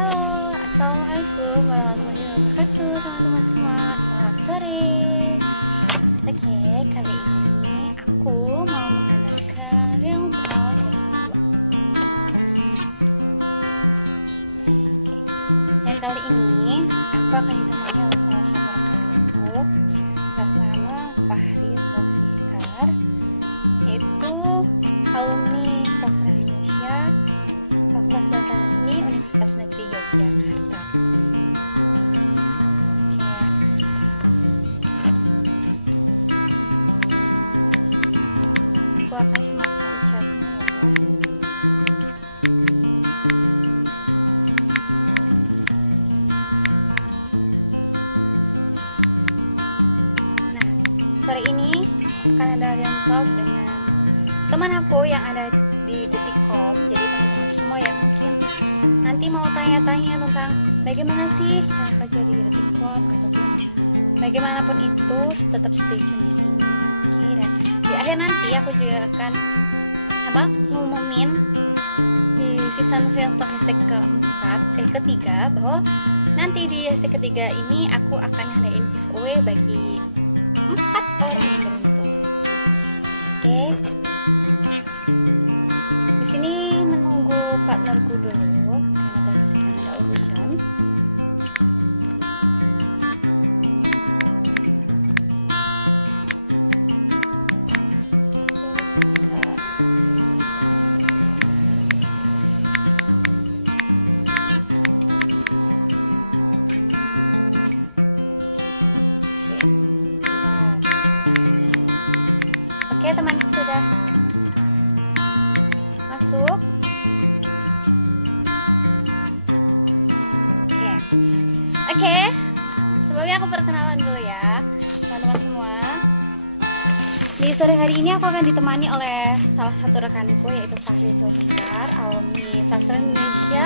Halo, assalamualaikum warahmatullahi wabarakatuh, teman-teman semua. Selamat sore. Oke, kali ini aku mau mengadakan Real Talk S2. Dan kali ini aku akan ditemani oleh salah satu rekanku atas nama Fahri Zulfikar, yaitu alumni Sastra Indonesia Fakultas Bahasa dan Seni Universitas Negeri Yogyakarta. Aku akan semakan chatnya ya. Nah, sore ini akan ada Real Talk dengan teman aku yang ada di Detikcom. Jadi teman-teman semua yang mungkin nanti mau tanya-tanya tentang bagaimana sih cara kerja di Detikcom ataupun bagaimanapun itu, tetap stay tune di sini. Oke, dan di akhir nanti aku juga akan ngumumin di season Real Talk hashtag ketiga bahwa nanti di hashtag ketiga ini aku akan ngadain giveaway bagi 4 orang yang beruntung. Oke. Di sini menunggu partnerku dulu karena tadi sedang ada urusan. Oke, temanku sudah masuk. Oke. Sebelumnya aku perkenalan dulu ya teman-teman semua. Di sore hari ini aku akan ditemani oleh salah satu rekanku, yaitu Fahri Zulfikar, alumni Sastra Indonesia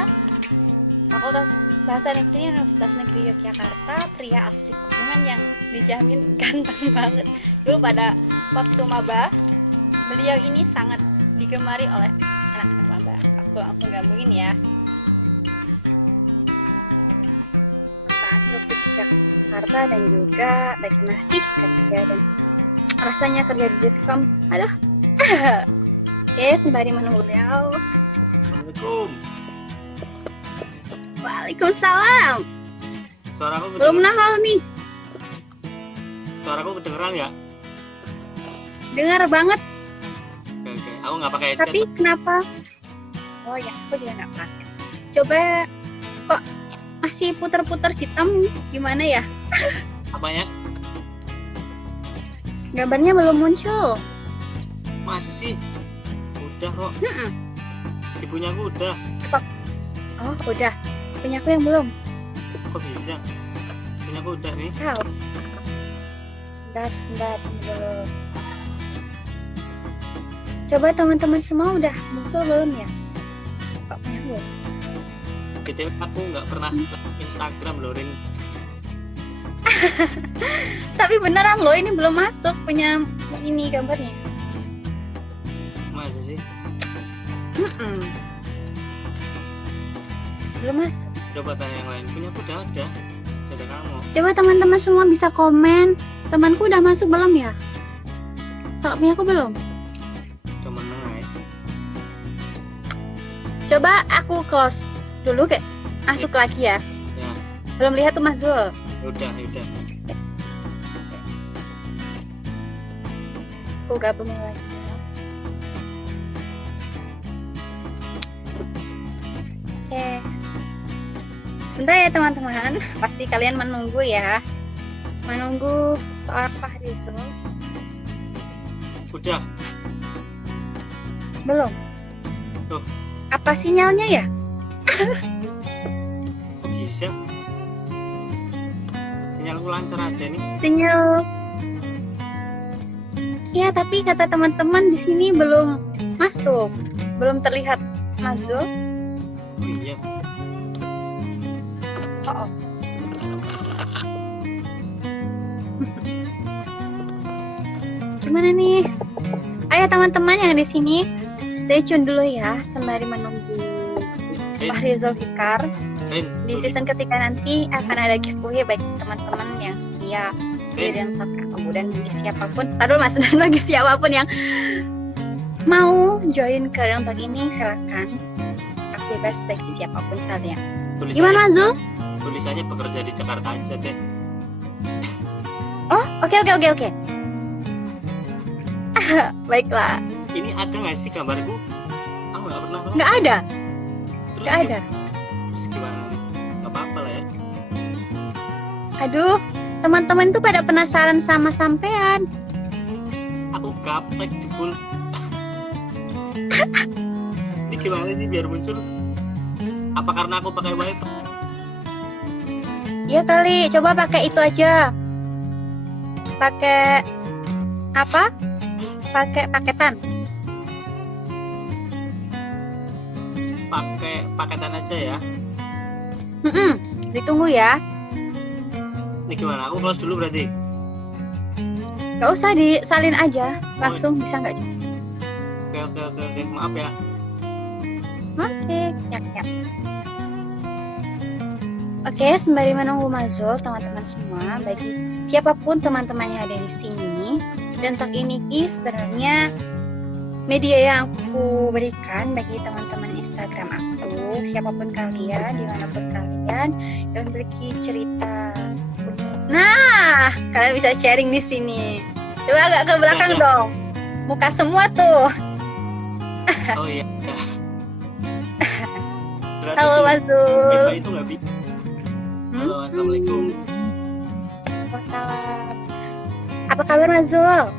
Fakultas Bahasa dan Seni Universitas Negeri Yogyakarta, pria asli Hubungan yang dijamin ganteng banget. Dulu pada waktu maba, beliau ini sangat digemari oleh anak-anak maba. Aku langsung gabungin ya. Saat hidup di Jakarta dan juga bagaimana sih kerja dan rasanya kerja di Detikcom. Aduh. Oke, sembari menunggu beliau. Assalamualaikum. Waalaikumsalam. Suaraku Belum nahal nih. Suaraku kedengeran ya? Dengar banget. Oke. Aku nggak pakai Tapi headset. kenapa? Oh ya, aku juga nggak pakai. Coba kok masih puter-puter hitam, gimana ya? Apanya? Gambarnya belum muncul. Masa sih? Udah kok. Ibunya aku udah. Oh, udah. Punya aku yang belum. Kok bisa? Punya aku udah nih. Tahu. Sebentar dulu. Coba teman-teman semua udah muncul belum ya? Kok punya aku? BTW aku nggak pernah Instagram loh, Rin. Tapi beneran loh, ini belum masuk punya ini gambarnya. Masa sih? Belum masuk. Coba tanya yang lain. Punya aku udah ada. Udah ada kamu. Coba teman-teman semua bisa komen. Temanku udah masuk belum ya? Kalau punya aku belum. Udah meneng ya. Coba aku close dulu kayak masuk lagi ya. Ya. Belum lihat tuh Mas Zul. Udah. Aku gabungin lagi ya. Oke. Sebentar ya teman-teman. Pasti kalian menunggu ya. Menunggu seorang Fahri Zul. Udah. Belum. Tuh. Apa sinyalnya ya? Bisa. Sinyalku lancar aja nih. Sinyal. Ya, tapi kata teman-teman di sini belum masuk. Belum terlihat masuk. Oh iya. Oh. Gimana nih? Ayo teman-teman yang di sini stay tune dulu ya sembari menunggu Fahri Zulfikar. Rin, Di season ketiga nanti akan ada giveaway bagi teman-teman yang setia di Real Talk aku, dan bagi siapapun, taruh mas, dan bagi siapapun yang mau join ke Real Talk ini silakan. Aku bebas bagi siapapun kalian. Gimana Zul? Tulisannya bekerja di Jakarta aja deh. Oh, oke. Baiklah. Ini ada nggak sih gambarku? Aku nggak pernah. Nggak ada. Terus Nggak ada. Terus gimana? Nggak apa-apa lah ya. Aduh, teman-teman tuh pada penasaran sama sampean. Aku gaptek jebul. Ini gimana sih biar muncul? Apa karena aku pakai wifi? Iya kali, coba pakai itu aja. Pakai apa? Pakai paketan. Pakai paketan aja ya. Ditunggu ya. Ini gimana? Aku close dulu berarti. Gak usah disalin aja, langsung bisa nggak? Oke. Maaf ya. Oke, siap. Oke, sembari menunggu Mazul, teman-teman semua, bagi siapapun teman-teman yang ada di sini, Real Talk ini sebenarnya media yang aku berikan bagi teman-teman Instagram aku, siapapun kalian, dimanapun kalian yang memiliki cerita unik. Nah, kalian bisa sharing di sini. Coba agak ke belakang dong, muka semua tuh. Oh iya. Berarti Halo Mazul. itu nggak bisa. Halo, assalamualaikum. Waalaikumsalam. Apa kabar Mazul?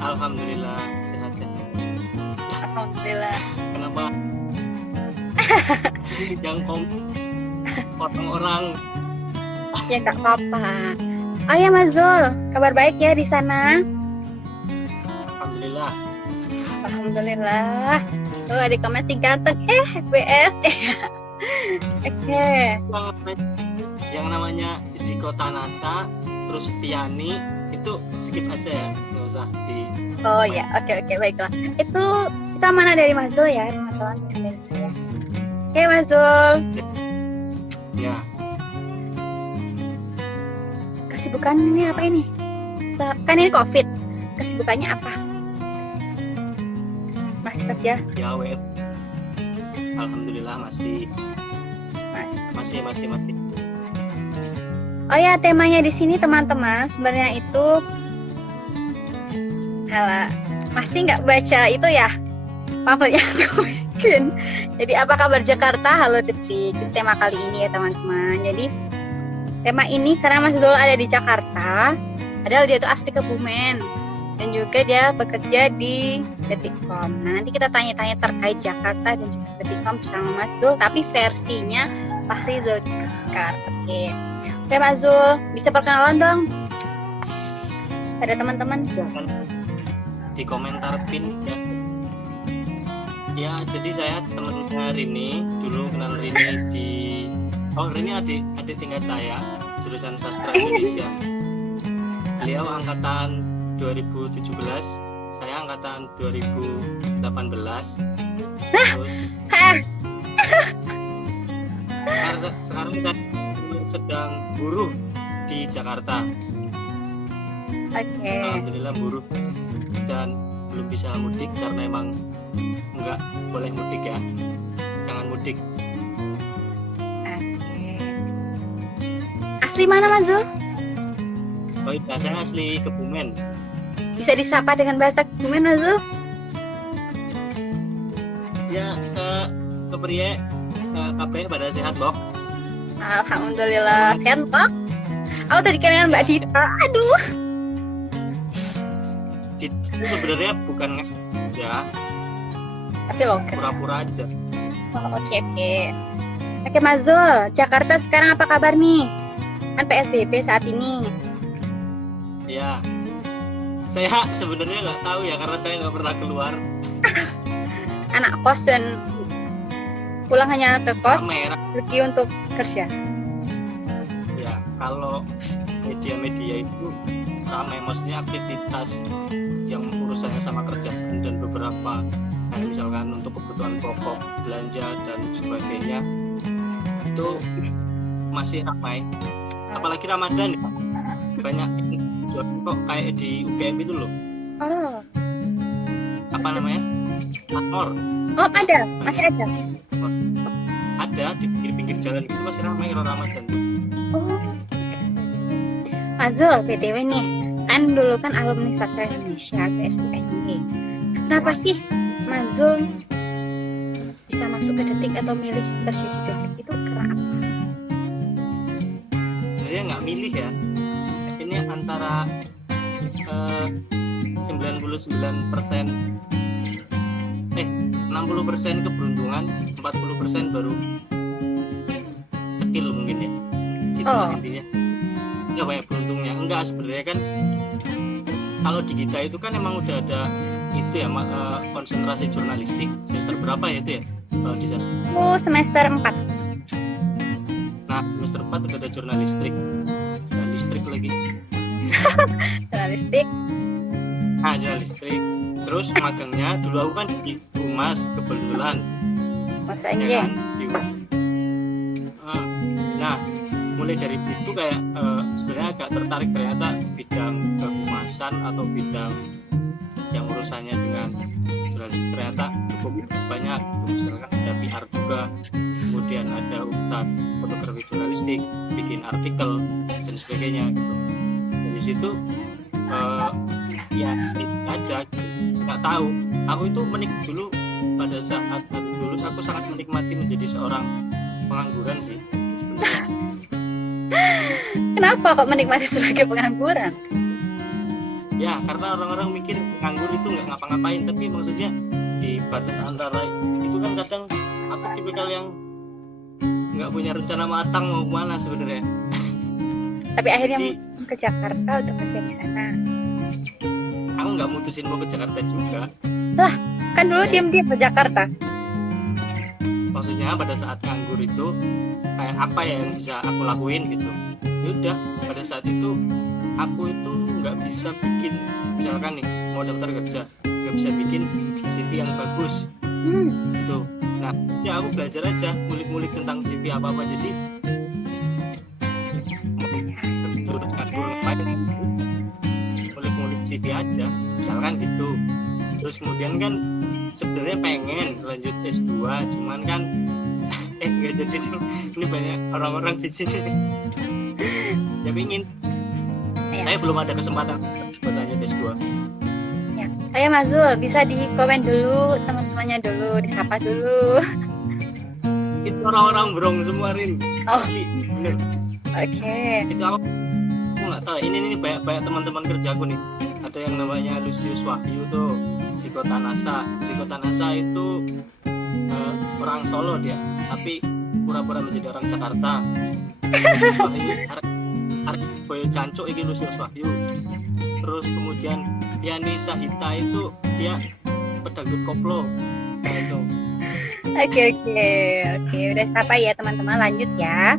Alhamdulillah sehat. Alhamdulillah. Kenapa? Yang orang-orang. Ya nggak apa-apa. Oh ya Mazul, kabar baik ya di sana? Alhamdulillah. Alhamdulillah. Tuh adik kamu masih ganteng. BS. Oke. Yang namanya Ziko Tanasa, terus Viani itu skip aja ya, nggak usah di. Oh ya, oke baiklah. Itu mana dari Mazul ya, teman-teman dari saya. Oke Mazul. Ya. Kesibukan ini apa ini? Kan ini COVID. Kesibukannya apa? Masih kerja? Ya web. Alhamdulillah masih. Oh ya, temanya di sini teman-teman sebenarnya itu, halah, pasti nggak baca itu ya, pamflet yang aku bikin. Jadi apa kabar Jakarta? Halo detik. Itu tema kali ini ya teman-teman. Jadi tema ini karena Mas Zul ada di Jakarta, padahal dia tuh asli Kebumen, dan juga dia bekerja di Detikcom. Nah nanti kita tanya-tanya terkait Jakarta dan juga Detikcom bersama Mas Zul, tapi versinya Fahri Zulfikar. Oke Mas Zul, bisa perkenalan dong pada teman-teman? Di komentar pin ya. Ya, jadi saya temennya Rini, dulu kenal Rini di Rini adik tingkat saya, jurusan sastra Indonesia. Beliau angkatan 2017, saya angkatan 2018. Terus sekarang saya sedang buruh di Jakarta. Oke. Alhamdulillah buruh dan belum bisa mudik karena emang nggak boleh mudik ya. Jangan mudik. Oke. Asli mana Mas Zul? Oh iya, saya asli Kebumen. Bisa disapa dengan bahasa Kebumen Mas Zul? Ya, ke pria KP pada sehat, Bok. Alhamdulillah sehat Bok. Aku tadi kenal Mbak Dita. Aduh. Itu sebenarnya bukan ya, Tapi loh. pura-pura aja. Oh, oke. Oke Mas Zul, Jakarta sekarang apa kabar nih? Kan PSBB saat ini. Ya, saya sebenarnya nggak tahu ya karena saya nggak pernah keluar. Anak kos dan pulang hanya ke kos, Merah. pergi untuk kerja. Ya, kalau media-media itu ramai, maksudnya aktivitas yang urusannya sama kerjaan dan beberapa kayak misalkan untuk kebutuhan pokok, belanja dan sebagainya itu masih ramai. Apalagi Ramadan ya, banyak yang jual kok kayak di UGM itu loh, Oh, apa namanya, Atmor, oh ada, masih ada. ada di pinggir-pinggir jalan gitu masih ramai kalau Ramadan tuh. Oh, Mazul, BTW nih, kan dulu kan alumni sastra Indonesia PSBSI. Kenapa sih Mazul bisa masuk ke Detik atau milih terjadi Detik itu karena apa? Sebenarnya nggak milih ya, ini antara 60% keberuntungan, 40% baru skill mungkin ya, gitu lah Oh. intinya. Nggak banyak beruntungnya, enggak sebenarnya kan. Kalau di kita itu kan emang udah ada itu ya, konsentrasi jurnalistik semester berapa ya itu ya, kalau di sastra. Aku semester 4. Nah semester 4 udah ada jurnalistik dan listrik lagi. Jurnalistik. Nah jurnalistik, terus magangnya dulu aku kan di Humas kebetulan Masa ya aja. kan di nah mulai dari itu kayak sebenarnya agak tertarik ternyata bidang kehumasan atau bidang yang urusannya dengan jurnalistik ternyata cukup banyak. Misalkan ada PR juga, kemudian ada urusan fotografi jurnalistik, bikin artikel dan sebagainya gitu. Dari situ ya itu aja gitu. Nggak tahu, aku itu dulu pada saat lulus aku sangat menikmati menjadi seorang pengangguran sih sebenarnya. Kenapa kok menikmati sebagai pengangguran? Ya karena orang-orang mikir nganggur itu nggak ngapa-ngapain, tapi maksudnya di batas antara itu kan kadang aku tipikal yang nggak punya rencana matang mau kemana sebenarnya. Tapi akhirnya Jadi mutusin ke Jakarta untuk kerja di sana. aku nggak mutusin mau ke Jakarta juga. Kan dulu diam-diam ke Jakarta. Maksudnya pada saat nganggur itu kayak apa ya yang bisa aku lakuin gitu. Ya udah pada saat itu aku itu nggak bisa bikin, misalkan nih mau daftar kerja nggak bisa bikin CV yang bagus gitu. Nah ya aku belajar aja, ngulik-ngulik tentang CV apa-apa. Jadi ngulik-ngulik CV aja misalkan gitu. Terus kemudian kan sebenarnya pengen lanjut S2 cuman kan nggak jadi. Ini banyak orang-orang di sini ya pingin, Ya. saya belum ada kesempatan buat lanjut S2. Saya Mazul, bisa di komen dulu teman-temannya dulu, disapa dulu. Itu orang-orang brong semua Rin. Oh. Asli, bener. Oke. Itu aku nggak tahu, ini banyak teman-teman kerjaku nih. Ada yang namanya Lucius Wahyu tuh, psikotanasa itu orang Solo dia, tapi pura-pura menjadi orang Jakarta. Lucius Wahyu arek boyo jancuk iki Lucius Wahyu. Terus kemudian Tiani Sahita itu dia pedagut koplo. Nah, itu. Oke, udah sampai ya teman-teman, lanjut ya.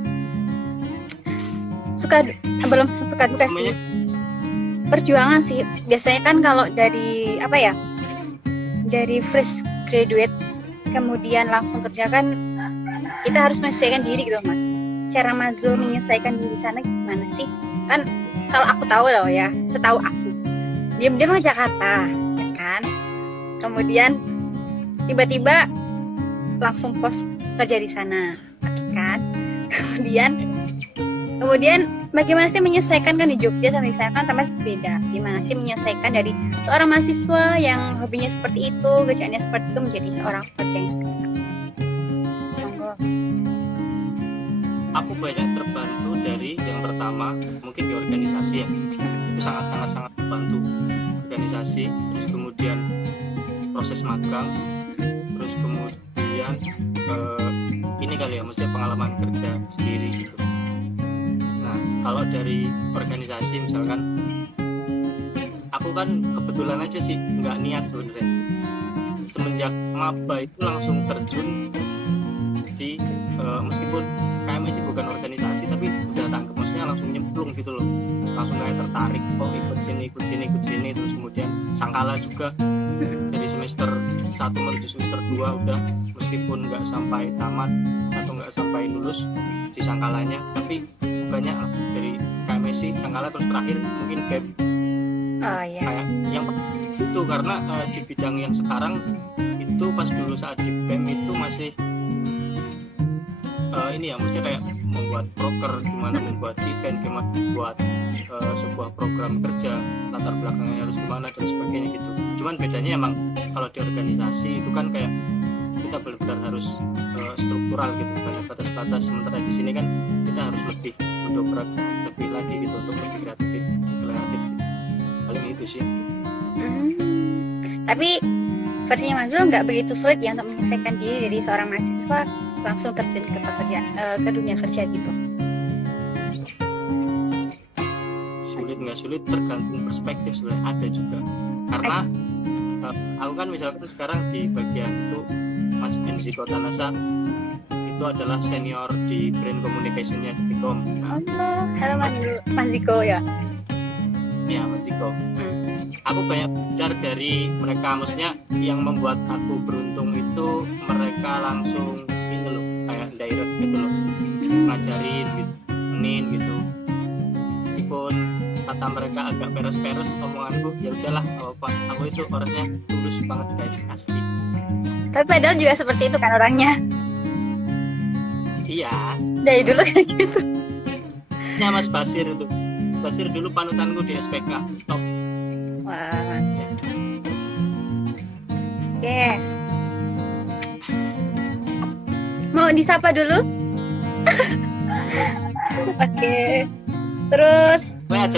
Belum suka duka sih. Perjuangan sih. Biasanya kan kalau dari apa ya? Dari fresh graduate kemudian langsung kerja kan kita harus menyesuaikan diri gitu, Mas. Cara Mazul menyesuaikan diri di sana gimana sih? Kan kalau aku tahu loh ya, setahu aku. Diam-diam ke Jakarta, ya kan? Kemudian tiba-tiba langsung pos kerja di sana, kan? Kemudian bagaimana sih menyesuaikan kan di Jogja sama di sana kan sama beda. Gimana sih menyesuaikan dari seorang mahasiswa yang hobinya seperti itu, kerjaannya seperti itu menjadi seorang pekerja yang sekarang? Monggo. Aku banyak terbantu dari yang pertama mungkin di organisasi ya. Itu sangat terbantu organisasi, terus kemudian proses magang, terus kemudian ini kali ya, maksudnya pengalaman kerja sendiri gitu. Nah kalau dari organisasi misalkan aku kan kebetulan aja sih nggak niat sebenarnya, semenjak maba itu langsung terjun di meskipun KMI sih bukan organisasi tapi udah tangkep, maksudnya langsung nyemplung gitu loh, langsung kayak tertarik ikut sini terus kemudian Sangkala juga dari semester 1 1 menuju semester 2 udah meskipun nggak sampai tamat atau nggak sampai lulus di Sangkalanya, tapi banyak lah dari KMSI Sangkala terus terakhir mungkin BEM. Oh iya. Kayak yang itu karena di bidang yang sekarang itu pas dulu saat di BEM itu masih ini ya, maksudnya kayak membuat broker, gimana membuat event, gimana membuat sebuah program kerja, latar belakangnya harus gimana dan sebagainya gitu. Cuman bedanya emang kalau di organisasi itu kan kayak kita benar-benar harus struktural gitu, banyak batas-batas. Sementara di sini kan kita harus lebih mendobrak lebih lagi gitu untuk lebih kreatif. Paling itu sih. Tapi versinya Mazul nggak begitu sulit ya untuk menyelesaikan diri dari seorang mahasiswa langsung terjun ke dunia kerja gitu. Sulit nggak sulit tergantung perspektif, sebenarnya ada juga karena aku kan misalkan sekarang di bagian itu Mas Enziko Tanasa itu adalah senior di brand communication-nya Detikom. Halo Mas Ziko ya. Ya Mas Ziko. Aku banyak belajar dari mereka, maksudnya yang membuat aku beruntung itu mereka langsung ini loh, kayak direct gitu loh, ngajarin gitu, menin gitu. Meskipun kata mereka agak peres-peres omonganku, ya udahlah, Pak, aku itu orangnya tulus banget guys, asli. Tapi padahal juga seperti itu kan orangnya. Iya. Dari dulu kayak gitu. Ya Mas Basir itu. Basir dulu panutanku di SPK. Top. Wah. Ya. Oke. Mau disapa dulu? Oke. Terus aja.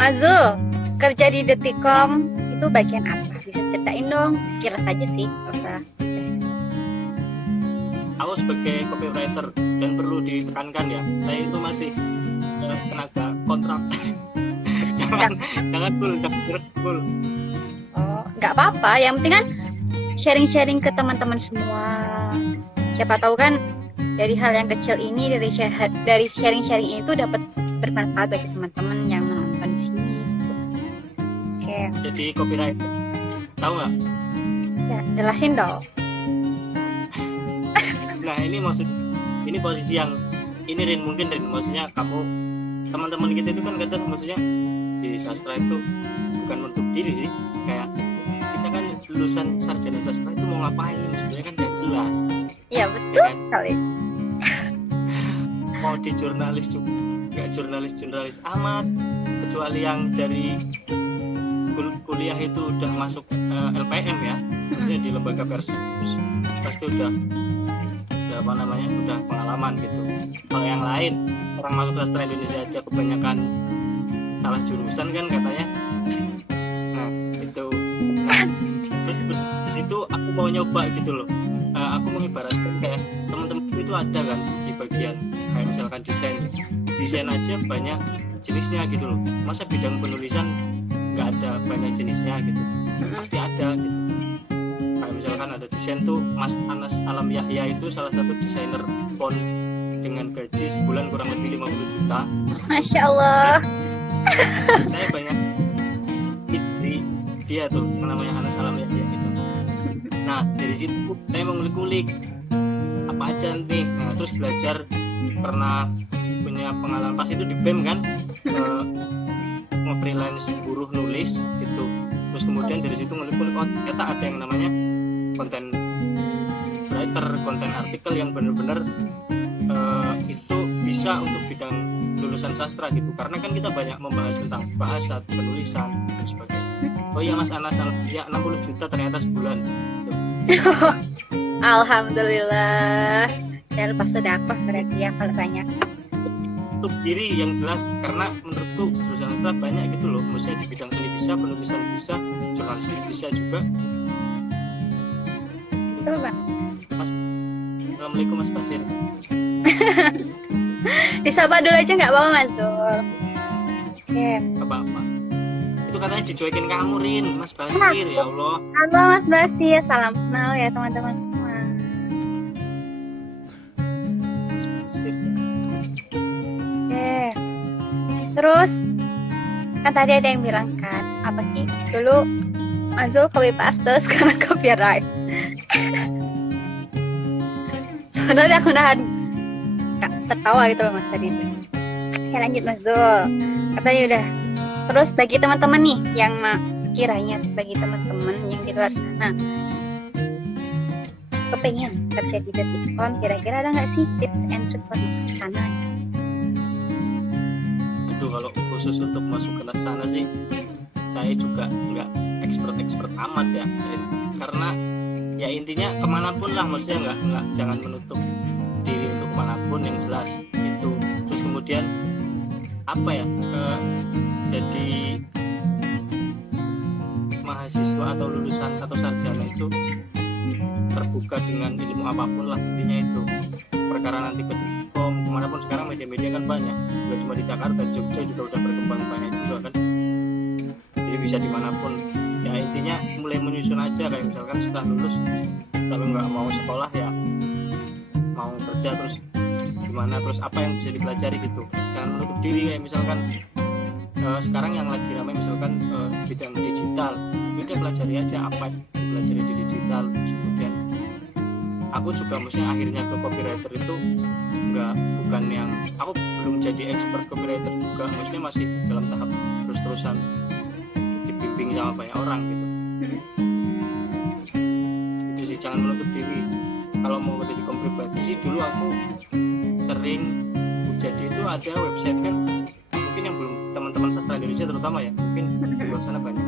Mazul, kerja di Detikom itu bagian apa? Bisa ceritain dong, sekilas aja sih, nggak usah spesifik. Aku sebagai copywriter, dan perlu ditekankan ya, saya itu masih tenaga kontrak. jangan full. Oh, nggak apa-apa. Yang penting kan sharing-sharing ke teman-teman semua. Siapa tahu kan dari hal yang kecil ini, dari sharing-sharing itu dapat bermanfaat bagi teman-teman yang menonton di sini. Oke. Jadi copywriter, tahu nggak? Ya, jelasin dong. Nah ini posisi yang ini Rin, maksudnya kamu teman-teman kita itu kan kadang maksudnya di sastra itu bukan menutup diri sih, kayak kita kan lulusan sarjana sastra itu mau ngapain sebenarnya kan gak jelas. Iya betul Ya kan? sekali. Mau di jurnalis juga nggak jurnalis amat, kecuali yang dari kuliah itu udah masuk LPM ya, maksudnya di lembaga pers pasti udah pengalaman gitu. Kalau yang lain orang masuk sastra Indonesia aja kebanyakan salah jurusan kan katanya. Nah itu. Terus di situ aku mau nyoba gitu loh. Aku mengibaratkan kayak teman-teman itu ada kan di bagian kayak misalkan desain aja banyak jenisnya gitu loh. Masa bidang penulisan nggak ada banyak jenisnya gitu? Pasti ada gitu. Kayak misalkan ada desain tuh Mas Anas Alam Yahya itu salah satu desainer font dengan gaji sebulan kurang lebih 50 juta. Masya Allah. Saya banyak di dia tuh namanya Anas Alam Yahya itu. Nah dari situ saya mengulik-ulik apa aja nih. Nah terus belajar, pernah punya pengalaman pas itu di BEM kan, nge-freelance buruh nulis gitu. Terus kemudian dari situ ngulik-ngulik, oh ternyata ada yang namanya konten writer, konten artikel yang benar-benar itu bisa untuk bidang lulusan sastra gitu, karena kan kita banyak membahas tentang bahasa, penulisan dan sebagainya. Oh iya Mas Anas, ya 60 juta ternyata sebulan. Alhamdulillah. Ya lepas sedekah berarti ya kalau banyak. Untuk diri yang jelas, karena menurutku jurusan sastra banyak gitu loh, maksudnya di bidang seni bisa, penulisan bisa, jurnalistik bisa juga. Betul Bang. Mas, Assalamualaikum Mas Basir. Disapa dulu aja nggak apa-apa Mazul. Oke. Apa-apa. Itu katanya dicuekin kamu Rin, Mas Basir, ya Allah. Halo Mas Basir, salam kenal ya teman-teman semua. Mas Basir. Oke. Terus kan tadi ada yang bilang kan, apa sih dulu Azul copy paste sekarang copyright. Sebenarnya aku nahan tertawa gitu loh Mas tadi itu. Ya lanjut Mas Zul. Katanya udah. Terus bagi teman-teman nih yang sekiranya bagi teman-teman yang di luar sana kepengen kerja di Detikcom, kira-kira ada nggak sih tips and trick buat masuk ke sana? Aduh, kalau khusus untuk masuk ke sana sih saya juga nggak expert amat ya, karena ya intinya kemanapun lah, maksudnya nggak jangan menutup diri untuk kemanapun, yang jelas itu. Terus kemudian apa ya, jadi mahasiswa atau lulusan atau sarjana itu terbuka dengan ilmu apapun lah, intinya itu. Perkara nanti ke Detikcom kemanapun, sekarang media-media kan banyak, nggak cuma di Jakarta, Jogja juga udah berkembang banyak juga kan, jadi bisa dimanapun. Ya intinya mulai menyusun aja, kayak misalkan setelah lulus kalau nggak mau sekolah ya mau kerja, terus gimana, terus apa yang bisa dipelajari gitu. Jangan menutup diri, kayak misalkan sekarang yang lagi ramai misalkan bidang digital, udah pelajari aja apa yang dipelajari di digital. Terus kemudian aku juga maksudnya akhirnya ke copywriter itu bukan yang, aku belum jadi expert copywriter juga, maksudnya masih dalam tahap terus-terusan dibimbing sama banyak orang gitu. Itu sih, jangan menutup diri. Kalau mau jadi pribadi sih, dulu aku sering jadi itu ada website kan, mungkin yang belum, teman-teman sastra Indonesia terutama ya, mungkin di luar sana banyak.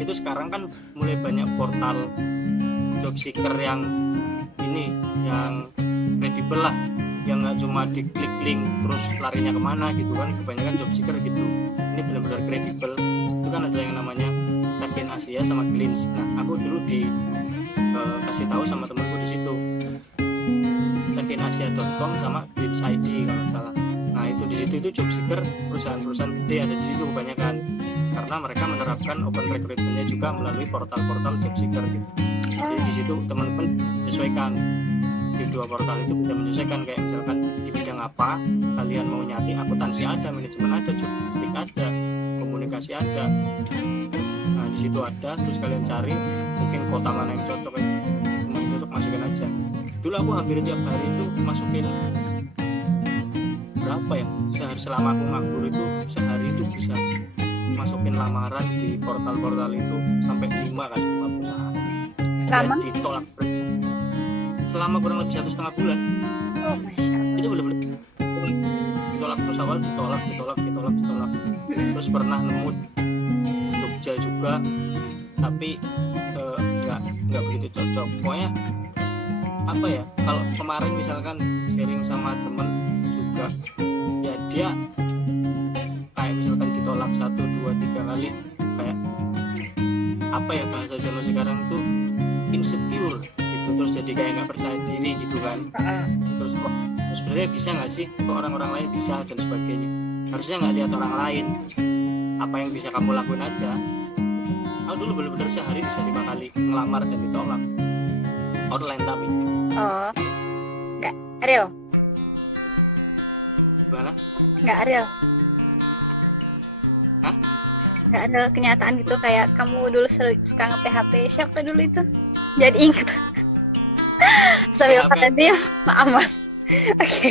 Itu sekarang kan mulai banyak portal job seeker yang ini, yang kredibel lah, yang nggak cuma diklik link terus larinya kemana gitu kan, kebanyakan job seeker gitu. Ini benar-benar kredibel. Itu kan ada yang namanya Tagin Asia sama Glints. Nah, aku dulu kasih tahu sama temanku di situ, taginasia.com sama Glints ID kalau nggak salah. Nah, itu di situ itu job seeker, perusahaan-perusahaan gede ada di situ kebanyakan, karena mereka menerapkan open recruitment-nya juga melalui portal-portal job seeker gitu. Jadi di situ teman-teman menyesuaikan, di dua portal itu bisa menyesuaikan, kayak misalkan di bidang apa kalian mau nyari, akuntansi ada, manajemen ada, jurnalistik ada, komunikasi ada. Nah, di situ ada, terus kalian cari mungkin kota mana yang cocok, semua yang cocok masukin aja. Dulu aku hampir tiap hari itu masukin berapa ya, sehari selama aku nganggur itu, sehari itu bisa masukin lamaran di portal-portal itu sampai 5 kali 5 perusahaan. Selama? Dan ditolak selama kurang lebih 1,5 bulan. Oh, Masya Allah. Itu benar-benar ditolak, terus awal ditolak. Terus pernah nemu Jogja juga, tapi nggak begitu cocok. Pokoknya apa ya, kalau kemarin misalkan sharing sama temen juga, ya dia kayak misalkan ditolak 1, 2, 3 kali, kayak apa ya, bahasa zaman sekarang tuh insecure gitu, terus jadi kayak nggak percaya diri gitu kan. Terus kok sebenarnya bisa nggak sih, kok orang-orang lain bisa dan sebagainya. Harusnya nggak lihat orang lain, apa yang bisa kamu lakuin aja. Aku dulu benar-benar sehari bisa 5 kali ngelamar dan ditolak, online tapi. Oh, nggak real? Gimana? Nggak real? Hah? Nggak ada kenyataan gitu, kayak kamu dulu suka nge-PHP siapa dulu itu? Jadi ingat. Sambil PHP. kata dia, maaf mas. Oke.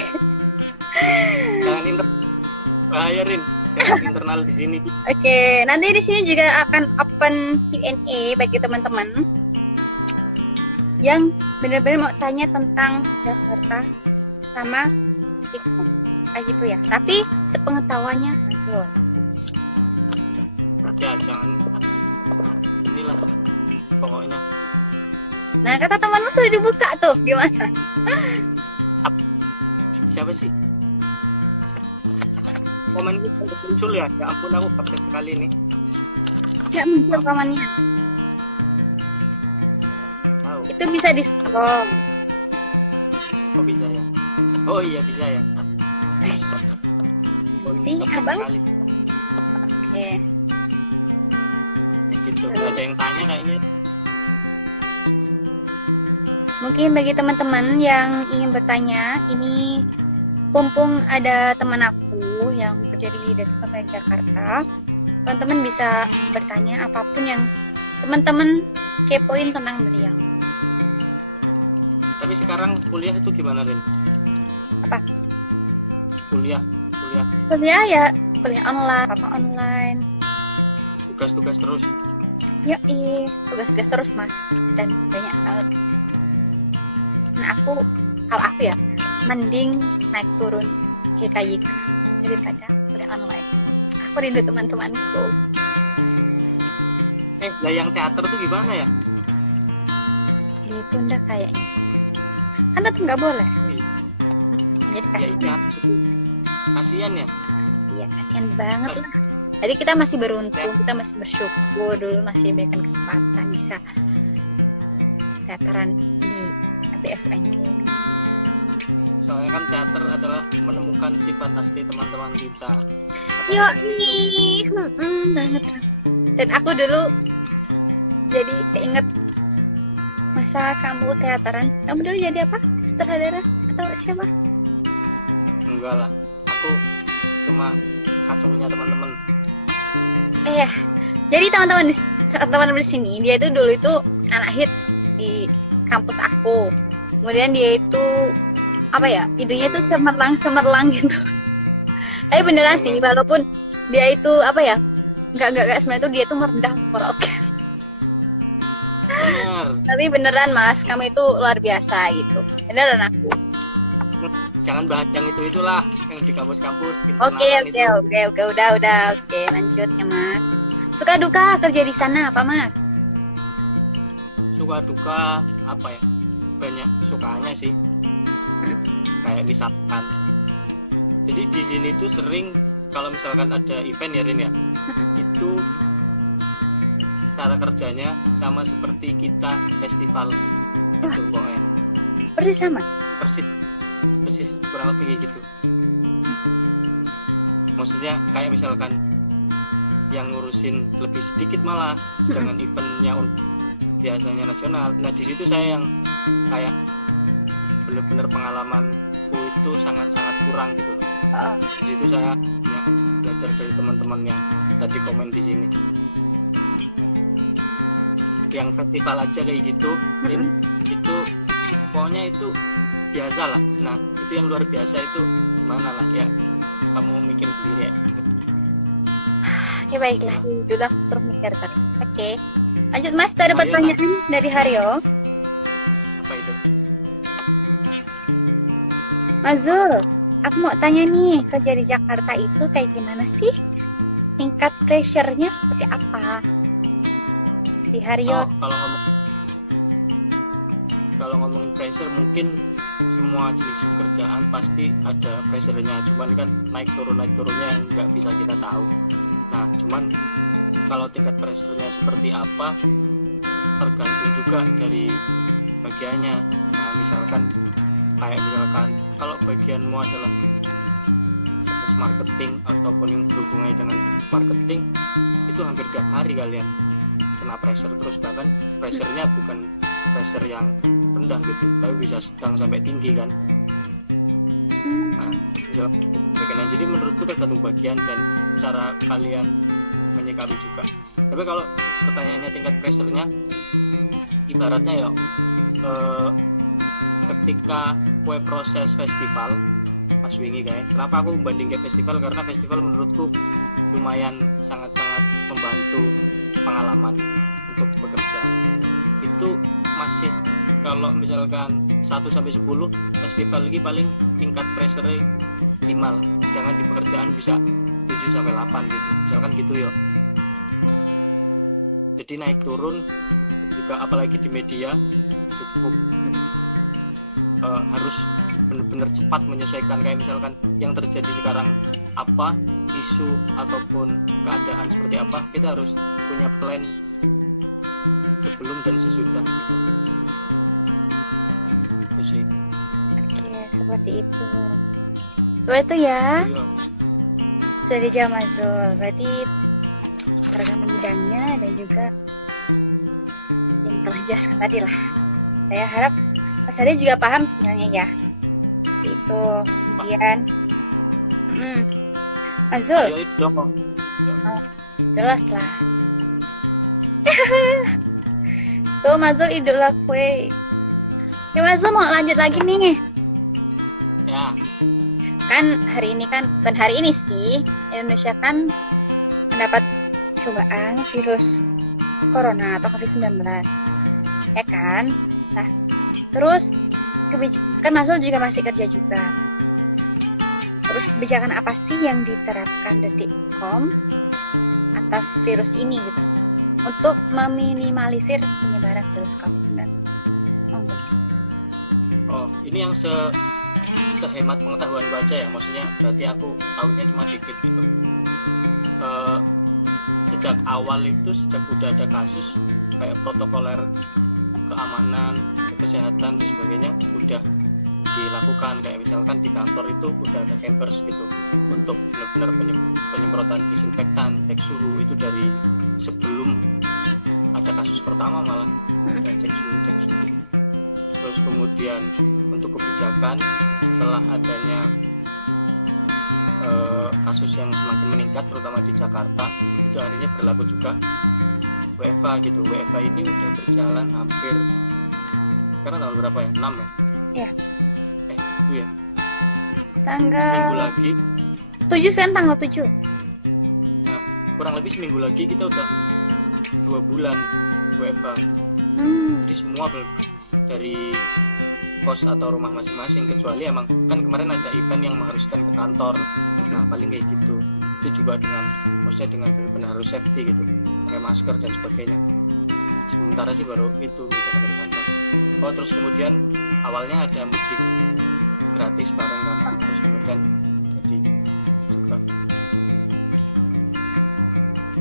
Jangan bayarin, jangan internal di sini. Oke, nanti di sini juga akan open Q&A bagi teman-teman yang benar-benar mau tanya tentang Jakarta sama Detikcom, kayak gitu ya. Tapi sepengetahuannya Azul. Ya jangan, inilah pokoknya. Nah, kata temanmu sudah dibuka tuh, gimana? Siapa sih? Komen itu muncul ya? Ya ampun, aku kaget sekali nih. Nggak muncul komennya. Tahu. Itu bisa di scroll. Oh bisa ya? Oh iya bisa ya. Sih, abang. Sekali. Oke. Ya, gitu. Gak ada yang tanya kayaknya. Mungkin bagi teman-teman yang ingin bertanya, ini mumpung ada teman aku yang kerja di Detikcom Jakarta, teman-teman bisa bertanya apapun yang teman-teman kepoin tentang beliau. Tapi sekarang kuliah itu gimana, Rin? Apa? Kuliah. Kuliah ya, kuliah online, apa online. Tugas-tugas terus. Yoi, tugas-tugas terus mas, dan banyak banget. Nah kalau aku ya, mending naik turun GKY daripada kuliah online. Aku rindu teman-temanku. Lah yang teater tuh gimana ya? Ditunda kayaknya. Kan tetap nggak boleh. Jadi Ya iya, kasihan ya. Iya, kasihan banget lah. Jadi kita masih beruntung, kita masih bersyukur dulu masih diberikan kesempatan bisa teateran di BSUN ini. Soalnya kan teater adalah menemukan sifat asli teman-teman kita. Yo ini, banget. Dan aku dulu jadi keinget masa kamu teateran. Kamu dulu jadi apa? Sutradara atau siapa? Enggak lah, aku cuma kacungnya teman-teman. Jadi teman-teman di sini dia itu dulu itu anak hits di kampus aku. Kemudian dia itu apa ya? Idenya itu cemerlang gitu. Tapi beneran sih, walaupun dia itu apa ya? Enggak sebenarnya itu dia itu merendah untuk podcast. Benar. Tapi beneran mas, kamu itu luar biasa gitu. Beneran aku. Jangan bahas yang itulah, yang di kampus-kampus. Oke, udah, oke, lanjut ya mas. Suka duka kerja di sana apa mas? Suka duka apa ya? Banyak sukanya sih. Kayak misalkan, jadi di sini tuh sering kalau misalkan ada event ya Rin ya, itu cara kerjanya sama seperti kita festival itu pokoknya. Persis sama. Persis kurang lebih kayak gitu. Maksudnya kayak misalkan yang ngurusin lebih sedikit malah, sedangkan eventnya biasanya nasional. Nah di situ saya yang kayak bener-bener pengalamanku itu sangat-sangat kurang gitu loh. Di situ saya ya, belajar dari teman-teman yang tadi komen di sini. Yang festival aja kayak gitu, itu pokoknya itu biasa lah. Nah itu yang luar biasa itu gimana lah ya, kamu mikir sendiri ya. Oke baiklah, sudah suruh mikir tadi. Oke, lanjut mas, ada pertanyaan dari Haryo. Apa itu? Mas Zul, aku mau tanya nih, kerja di Jakarta itu kayak gimana sih? Tingkat pressure-nya seperti apa? Di Haryo. Kalau ngomongin pressure, mungkin semua jenis pekerjaan pasti ada pressure-nya, cuman kan naik turunnya yang nggak bisa kita tahu. Nah cuman kalau tingkat pressure-nya seperti apa tergantung juga dari bagiannya. Nah misalkan kalau bagianmu adalah marketing ataupun yang berhubungan dengan marketing, itu hampir tiap hari kalian kena pressure terus, bahkan pressure-nya bukan pressure yang rendah gitu, tapi bisa sedang sampai tinggi kan. Nah, jadi menurutku tergantung bagian dan cara kalian menyikapi juga. Tapi kalau pertanyaannya tingkat pressure-nya, ibaratnya ya ketika kue proses festival pas wingi kayak, kenapa aku membanding ke festival, karena festival menurutku lumayan sangat-sangat membantu pengalaman untuk bekerja. Itu masih kalau misalkan 1-10 festival lagi paling tingkat pressure 5 lah, sedangkan di pekerjaan bisa 7-8 gitu misalkan gitu ya. Jadi naik turun juga, apalagi di media cukup harus benar-benar cepat menyesuaikan. Kayak misalkan yang terjadi sekarang apa, isu ataupun keadaan seperti apa, kita harus punya plan sebelum dan sesudah gitu. Itu sih. Oke, seperti itu. Seperti itu ya. Iya. Sudah dijawab Mas Zul. Berarti tergantung bidangnya dan juga yang telah dijelaskan tadi lah. Saya harap Mas Ade juga paham sebenarnya ya. Seperti itu. Kemudian Mas Zul. Ayo dong. Jelas lah. Tuh Mazul idola kue. Ya Mazul mau lanjut lagi nih. Ya, Kan hari ini kan, bukan hari ini sih, Indonesia kan mendapat cobaan virus corona atau COVID-19. Ya kan? Nah, terus kan Mazul juga masih kerja juga. Terus kebijakan apa sih yang diterapkan Detikcom atas virus ini gitu? Untuk meminimalisir penyebaran virus COVID-19. Monggo. oh ini yang sehemat pengetahuan gue aja ya, maksudnya berarti aku tahunya cuma dikit gitu. Sejak awal itu, sejak udah ada kasus kayak protokoler keamanan, kesehatan dan sebagainya udah dilakukan, kayak misalkan di kantor itu udah ada campers gitu untuk benar-benar penyemprotan disinfektan, cek suhu itu dari sebelum ada kasus pertama malah cek suhu. Terus kemudian untuk kebijakan setelah adanya kasus yang semakin meningkat terutama di Jakarta, itu akhirnya berlaku juga WFH gitu. WFH ini udah berjalan hampir, sekarang tanggal berapa ya? 6 ya? Iya. Itu ya? Seminggu Tanggal lagi, 7 kan, tanggal 7. nah, kurang lebih seminggu lagi kita udah 2 bulan WFH. Jadi semua dari kos atau rumah masing-masing, kecuali emang kan kemarin ada event yang mengharuskan ke kantor. Nah paling kayak gitu, itu juga maksudnya dengan benar-benar harus safety gitu, pakai masker dan sebagainya. Sementara sih baru itu kita dari kantor. Oh terus kemudian awalnya ada mudik gratis bareng kan, terus kemudian jadi juga.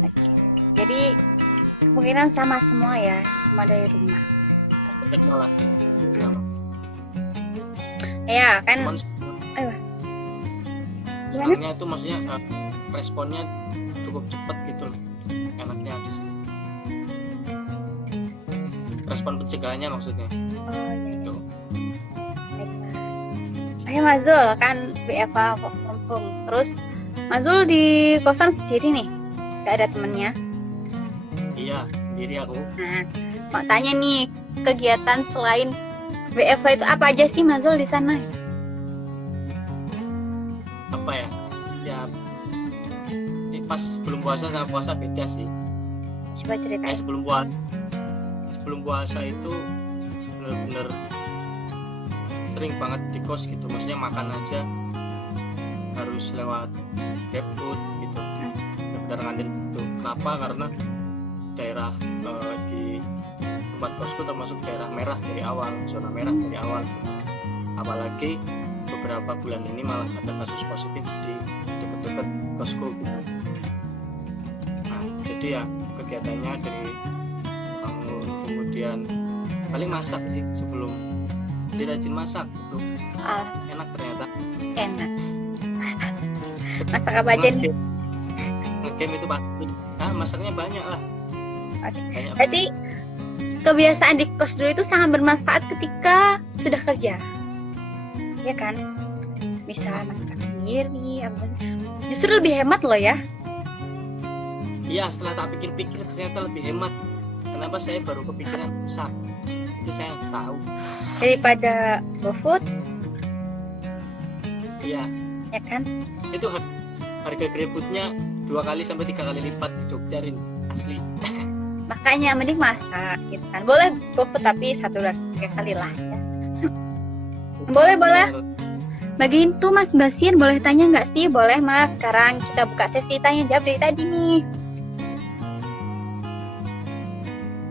Oke. Jadi kemungkinan sama semua ya, cuma dari rumah. Malah sama. Ya kan. Cuman Ayo. Gimana? senangnya itu maksudnya responnya cukup cepat gitu loh, enaknya di sini. Respon pencegahannya maksudnya. Oh iya. Gitu. Baiklah. Ayo Mazul kan WFH work from home. Terus Mazul di kosan sendiri nih, gak ada temennya. Iya, sendiri aku. Nah, mau tanya nih, kegiatan selain WFH itu apa aja sih Mazul di sana? Apa ya? Ya pas sebelum puasa sama puasa beda sih. Coba ceritain. Sebelum puasa itu bener-bener sering banget di kos gitu, maksudnya makan aja harus lewat GrabFood gitu, bener-bener ngandelin itu. Kenapa? Karena daerah di tempat kosku termasuk daerah merah dari awal, zona merah dari awal. Apalagi beberapa bulan ini malah ada kasus positif di dekat-dekat kosku gitu. Nah jadi ya kegiatannya dari bangun, kemudian paling masak sih, sebelum rajin masak itu enak ternyata. Enak. Masak apa aja nih? Ngegame itu pasti. Nah masaknya banyak lah. Oke. Banyak. Berarti kebiasaan di kos dulu itu sangat bermanfaat ketika sudah kerja, ya kan? Misal makan sendiri, justru lebih hemat loh ya. Iya, setelah tak pikir-pikir ternyata lebih hemat. Kenapa saya baru kepikiran masak? Itu saya tahu. Daripada GoFood, Iya, ya kan? itu harga GrabFood-nya 2 sampai 3 kali lipat di Jogja ini, asli. Makanya mending masak gitu kan. Boleh GoFood tapi 1-2 kali lah ya. Boleh. Bagiin tuh Mas Basir, boleh tanya nggak sih? Boleh Mas, sekarang kita buka sesi tanya jawab dari tadi nih.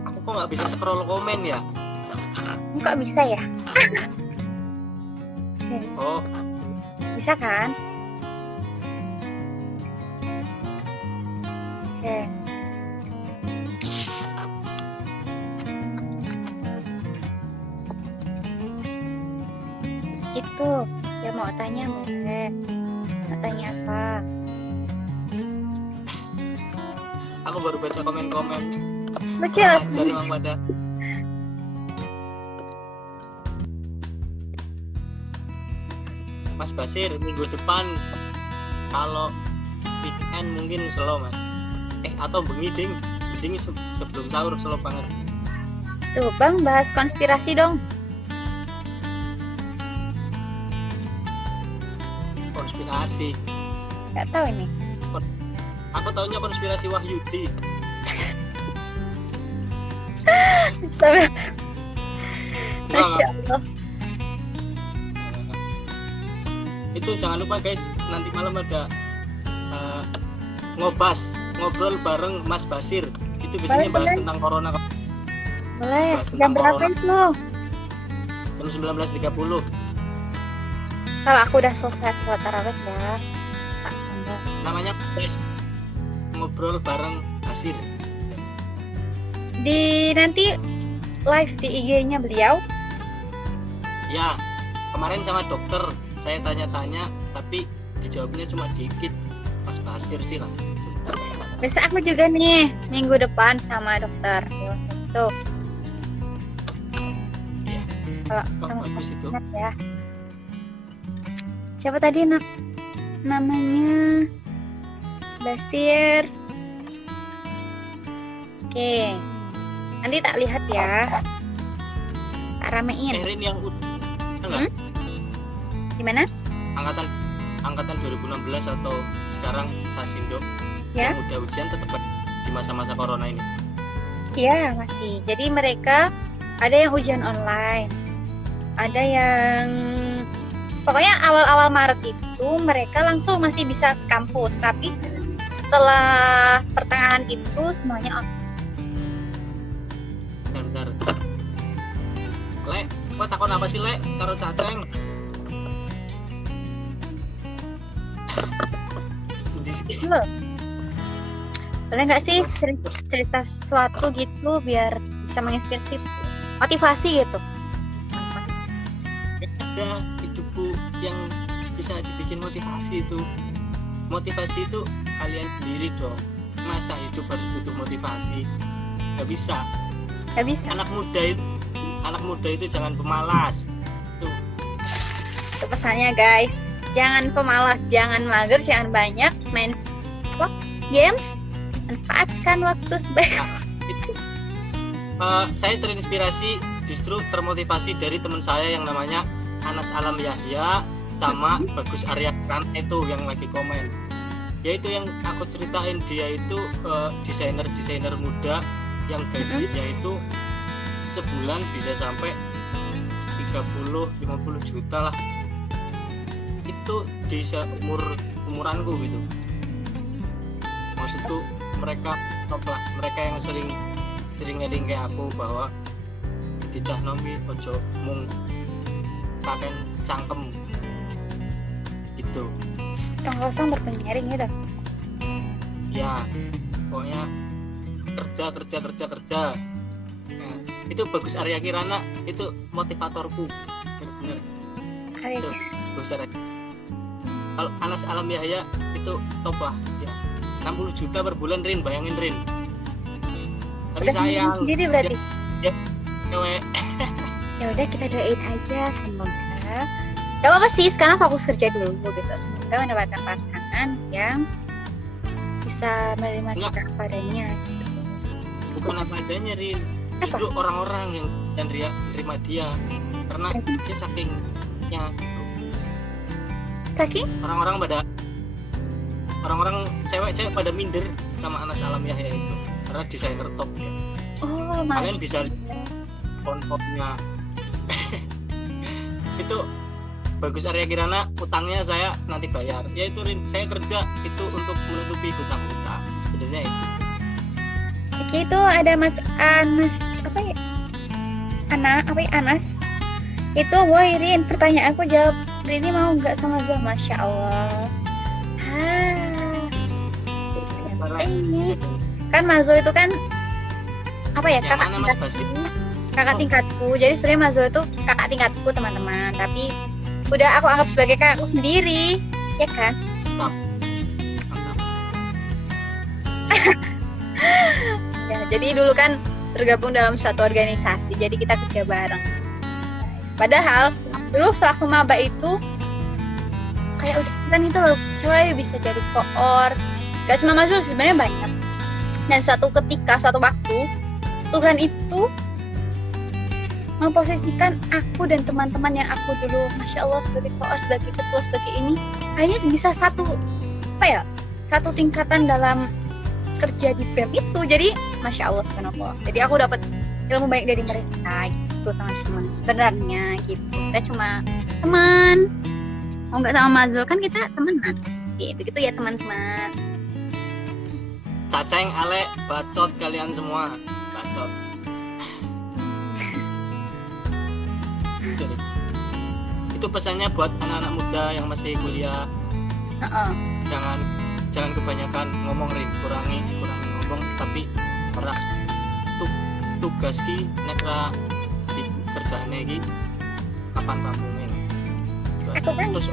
Aku kok nggak bisa scroll komen ya? Kok bisa ya? Oh, Bisa kan? Oke. Itu ya, mau tanya boleh. Mau tanya apa? aku baru baca komen-komen. Baca. Jadi Mang pada. Mas Basir, minggu depan kalau weekend mungkin slow Mas. Atau bengi ding, ending sebelum sahur, slow banget. Tuh Bang, bahas konspirasi dong. Konspirasi. Nggak tahu ini. Aku taunya konspirasi Wahyudi. Tapi Nah, Masya Allah. itu jangan lupa guys, nanti malam ada ngobrol bareng Mas Basir. Itu biasanya Boleh, bahas boleh. tentang corona Boleh. Bahas Jam tentang berapa corona. itu? jam 19.30. Kalau aku udah selesai sholat tarawih ya. Tak tambah. Namanya guys, ngobrol bareng Basir. Di nanti live di IG-nya beliau. Ya, kemarin sama dokter saya tanya-tanya, tapi dijawabnya cuma dikit. Mas Basir sih lah. Besok aku juga nih minggu depan sama dokter. So, Iya. kalau Oh, sama bagus itu. ya. Siapa tadi namanya? Basir. Oke. Nanti tak lihat ya. Tak ramein. Erin yang enggak Gimana? angkatan 2016 atau sekarang Sasindo Ya. yang udah ujian tetap di masa-masa corona ini. Iya, masih. Jadi mereka ada yang ujian online. Ada yang pokoknya awal-awal Maret itu mereka langsung masih bisa ke kampus, tapi setelah pertengahan itu semuanya online. Bentar. Lek, kok takon apa sih Lek karo Caceng? Di sini. Loh. Boleh nggak sih cerita sesuatu gitu biar bisa menginspirasi, motivasi gitu? Ada hidupku yang bisa dibikin motivasi itu. Motivasi itu kalian sendiri dong. Masa hidup harus butuh motivasi? Gak bisa. Nggak bisa. Anak muda itu jangan pemalas. Tuh. Itu pesannya guys. Jangan pemalas, jangan mager, jangan banyak main games. Manfaatkan waktu sebaik. Itu. Saya terinspirasi, justru termotivasi dari teman saya yang namanya Anas Alam Yahya sama Bagus Arya kan itu yang lagi komen. Ya itu yang aku ceritain, dia itu desainer muda yang gajinya itu sebulan bisa sampai 30-50 juta lah. Itu di umuranku gitu. Maksudku mereka top lah, mereka yang sering ngeling kayak aku bahwa dicah nomi ojo mung pakai cangkem gitu. Yang kosong berpenyaring gitu. Ya pokoknya kerja. Nah, itu Bagus Arya Kirana itu motivatorku bener-bener. Itu Bagus Arya. Kalau Anas Alam Yahya itu top lah ya. 60 juta per bulan Rin, bayangin Rin. Tapi Udah sayang sendiri berarti. cewek. Ya udah kita doain aja semoga. Gak apa-apa sih, sekarang fokus kerja dulu. Besok semoga mendapatkan pasangan yang bisa menerima Enggak. kita apa adanya. Bukan apa adanya Rin, justru orang-orang yang terima dia karena dia sakingnya gitu. Saking? Orang-orang cewek pada minder sama Anas Alam Yahya itu karena desainer top ya. Oh, Kalian Mas. bisa font-fontnya. Itu Bagus Arya Kirana, utangnya saya nanti bayar. Ya itu Rin, saya kerja itu untuk menutupi hutang-hutang. Sebenarnya itu. Oke, itu ada Mas Anas apa ya? Anas. Itu woi Rin, pertanyaanku jawab. Rini mau nggak sama gue? Masya Allah. Ini kan Mazul itu kan apa ya, Yang kakak mana Mas Basir? kakak tingkatku. Jadi sebenarnya Mazul itu kakak tingkatku teman-teman, tapi udah aku anggap sebagai kakakku sendiri, ya kan? Mantap. Ya, jadi dulu kan tergabung dalam satu organisasi, jadi kita kerja bareng. Padahal dulu sewaktu maba itu kayak udah kan itu loh, coy bisa jadi koor. Gak cuma Mazul, sebenarnya banyak. Dan suatu ketika, suatu waktu, Tuhan itu memposisikan aku dan teman-teman yang aku dulu, Masya Allah, sebagai koor, sebagai ketua, sebagai ini, akhirnya bisa satu tingkatan dalam kerja di BEM itu. Jadi Masya Allah, subhanallah. Jadi aku dapat ilmu baik dari mereka gitu, teman-teman. Sebenarnya gitu, kita cuma teman. Mau nggak sama Mazul kan kita temenan gitu ya teman-teman. Caceng, Ale, bacot kalian semua, bacot. Itu pesannya buat anak-anak muda yang masih kuliah. Jangan kebanyakan ngomong, kurangi ngomong, tapi ora tugas ki nek ra di kerjaane iki kapan rampungnya. Terus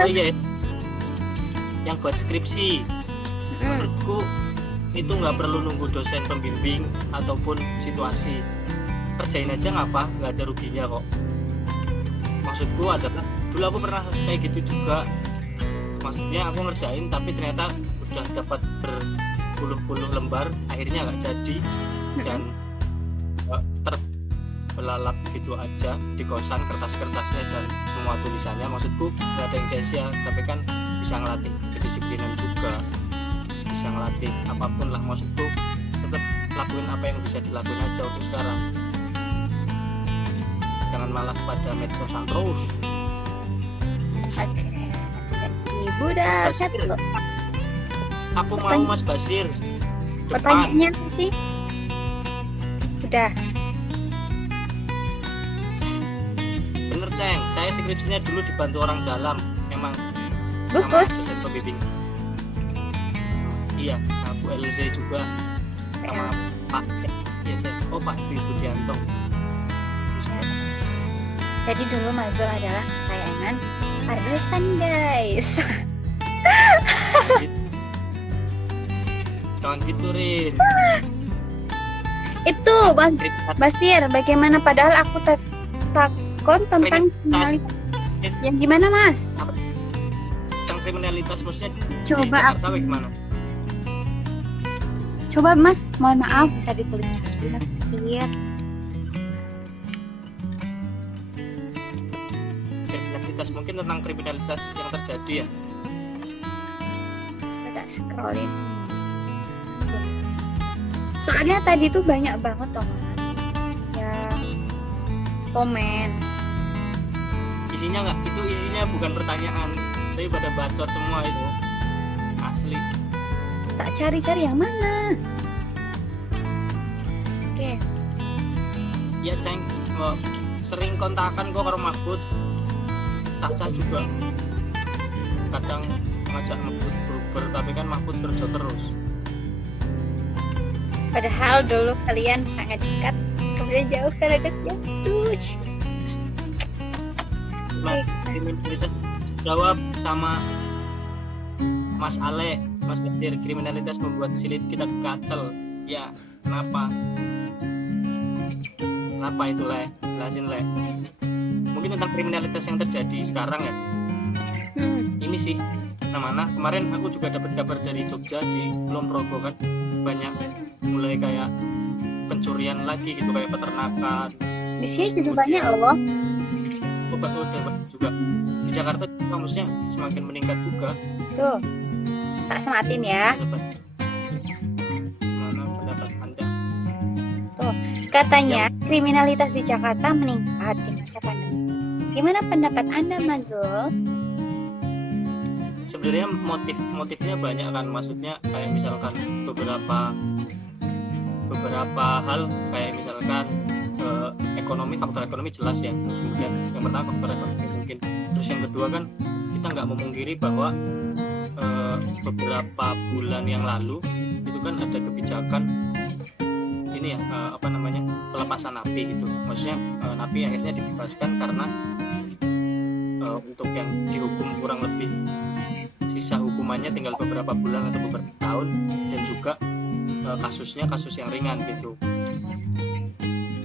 yang buat skripsi, menurutku itu nggak perlu nunggu dosen pembimbing ataupun situasi, kerjain aja nggak ada ruginya kok. Maksudku adalah dulu aku pernah kayak gitu juga, maksudnya aku ngerjain tapi ternyata udah dapat berpuluh-puluh lembar, akhirnya nggak jadi dan terbelalap gitu aja di kosan, kertas-kertasnya dan semua tulisannya. Maksudku nggak ada yang sia-sia, tapi kan bisa ngelatih kedisiplinan juga, bisa ngelatih apapun lah. Maksudku tetap lakuin apa yang bisa dilakuin aja untuk sekarang, jangan malah pada medsosan terus. Oke, Ibu udah chat loh. Aku mau Mas Basir. Pertanyaannya apa sih? Udah. Bener Ceng, saya skripsinya dulu dibantu orang dalam, memang Bagus. sama dosen pembimbing. Iya, sama Bu LC juga, sama Pak. Iya saya. Oh Pak Dwi Budianto. Jadi dulu Mazul adalah sayangan Ardesan guys. Jangan gitu Rin. Itu Basir, bagaimana padahal aku takon tentang kriminalitas. Yang gimana Mas? Tentang kriminalitas maksudnya Coba di Jakarta bagaimana? Coba Mas, mohon maaf bisa ditulis lagi Mas Basir. Kriminalitas mungkin tentang kriminalitas yang terjadi ya. Kita scrollin. Soalnya tadi tuh banyak banget toh yang komen. Isinya nggak, itu isinya bukan pertanyaan, tapi pada bacot semua itu asli. Tak cari-cari yang mana? Oke. Ya Ceng, sering kontakan kok karo Mahfud. Taca juga kadang ngajak Mahfud beruber, tapi kan Mahfud kerja terus. Padahal dulu kalian sangat dekat, kemudian jauh karena kerja. Nah, kriminalitas jawab sama Mas Ale, Mas Basir, kriminalitas membuat silit kita gatel. Ya, kenapa? Kenapa itu Le? Jelasin Le. Mungkin tentang kriminalitas yang terjadi sekarang ya. Ini sih, mana kemarin aku juga dapat kabar dari Jogja di Kulon Progo kan, banyak mulai kayak pencurian lagi gitu, kayak peternakan. Di sini juga banyak loh. Obat juga di Jakarta kamusnya semakin meningkat juga. Tuh, tak sematin ya. Mana pendapat Anda? Tuh, katanya kriminalitas di Jakarta meningkat di masa pandemi. Gimana pendapat Anda, Mazul? Sebenarnya motifnya banyak kan, maksudnya kayak misalkan beberapa hal, kayak misalkan ekonomi, faktor ekonomi jelas ya. Terus kemudian yang pertama faktor ekonomi mungkin, terus yang kedua kan kita nggak memungkiri bahwa beberapa bulan yang lalu itu kan ada kebijakan ini ya, pelepasan napi gitu. Maksudnya napi akhirnya dibebaskan karena untuk yang dihukum kurang lebih sisa hukumannya tinggal beberapa bulan atau beberapa tahun, dan juga kasusnya kasus yang ringan gitu.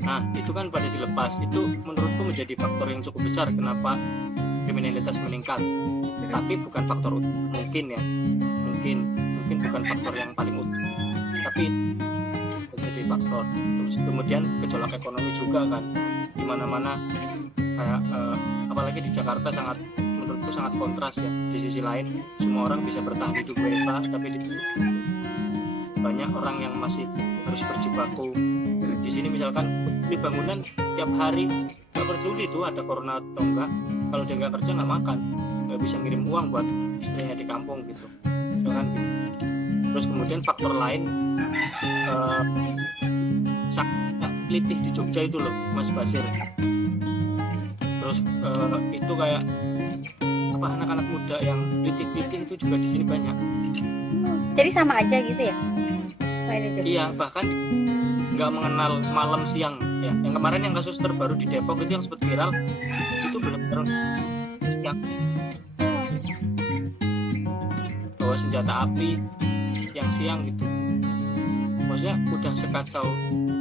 Nah itu kan pada dilepas, itu menurutku menjadi faktor yang cukup besar kenapa kriminalitas meningkat. Tapi bukan faktor mungkin bukan faktor yang paling utama, tapi faktor. Terus kemudian gejolak ekonomi juga kan, di mana-mana kayak apalagi di Jakarta menurutku sangat kontras ya. Di sisi lain semua orang bisa bertahan hidup WFH, tapi di sisi banyak orang yang masih harus berjibaku. Di sini misalkan di bangunan tiap hari nggak peduli tuh ada corona atau enggak, kalau dia nggak kerja nggak makan, nggak bisa ngirim uang buat istrinya di kampung gitu, misalkan gitu. Terus kemudian faktor lain sangat litih di Jogja itu loh Mas Basir. Terus itu kayak apa, anak-anak muda yang litih-litih itu juga di sini banyak. Jadi sama aja gitu ya? Iya, bahkan nggak mengenal malam siang ya. Yang kemarin yang kasus terbaru di Depok itu yang sempat viral itu benar-benar siang bawa senjata api yang siang gitu. Maksudnya udah sekacau